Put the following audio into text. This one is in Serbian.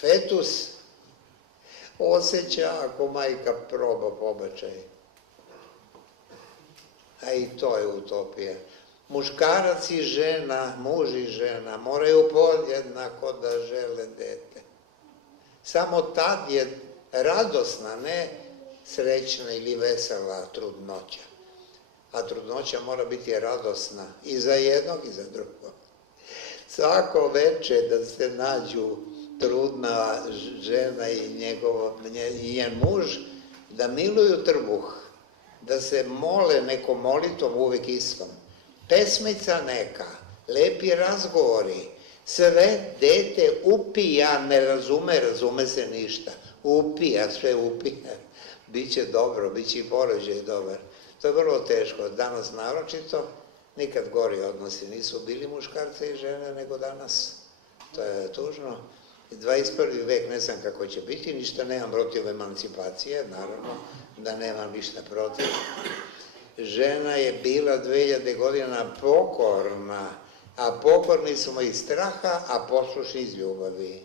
Fetus osjeća ako majka proba pobačaj. A i to je utopija. Muškarac i žena, muž i žena moraju podjednako da žele dete. Samo tad je radosna, ne srećna ili vesela trudnoća. A trudnoća mora biti radosna i za jednog i za drugog. Svako veče da se nađu trudna žena i njen muž, da miluju trbuh, da se mole nekom molitvom uvijek istom. Pesmica neka, lepi razgovori, sve dete upija, ne razume se ništa. Upija, sve upija. Biće dobro, biće i porođaj dobar. To je vrlo teško. Danas naročito, nikad gori odnosi nisu bili muškarce i žene nego danas. To je tužno. 21. vek ne znam kako će biti, ništa nemam protiv emancipacije, naravno da nemam ništa protiv. Žena je bila 2000 godina pokorna, a pokorni smo iz straha, a poslušni iz ljubavi.